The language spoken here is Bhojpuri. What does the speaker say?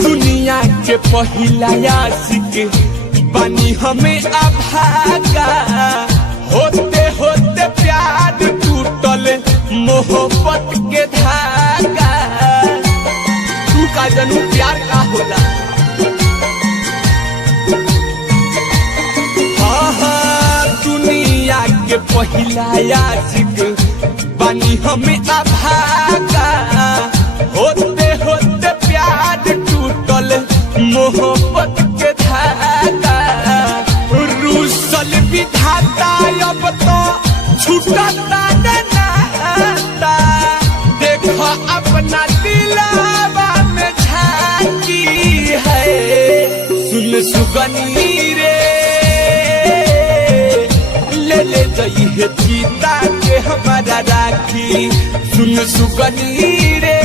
दुनिया के पहिला आशिक बनी हमें अभागा, होते होते प्यार टूटल मोहब्बत के धागा। तू का जनू प्यार का होला। दुनिया के पहिला आशिक बनी हमें अभागा, होते होते प्यार टूटल मोहब्बत के धागा। रूसल विधाता अब तो छूटता नाता, देखो अपना दिलावा में झांकी है। सुन सुगनी रे ले जइहे चीता के हमारा राखी। सुन सुगनी रे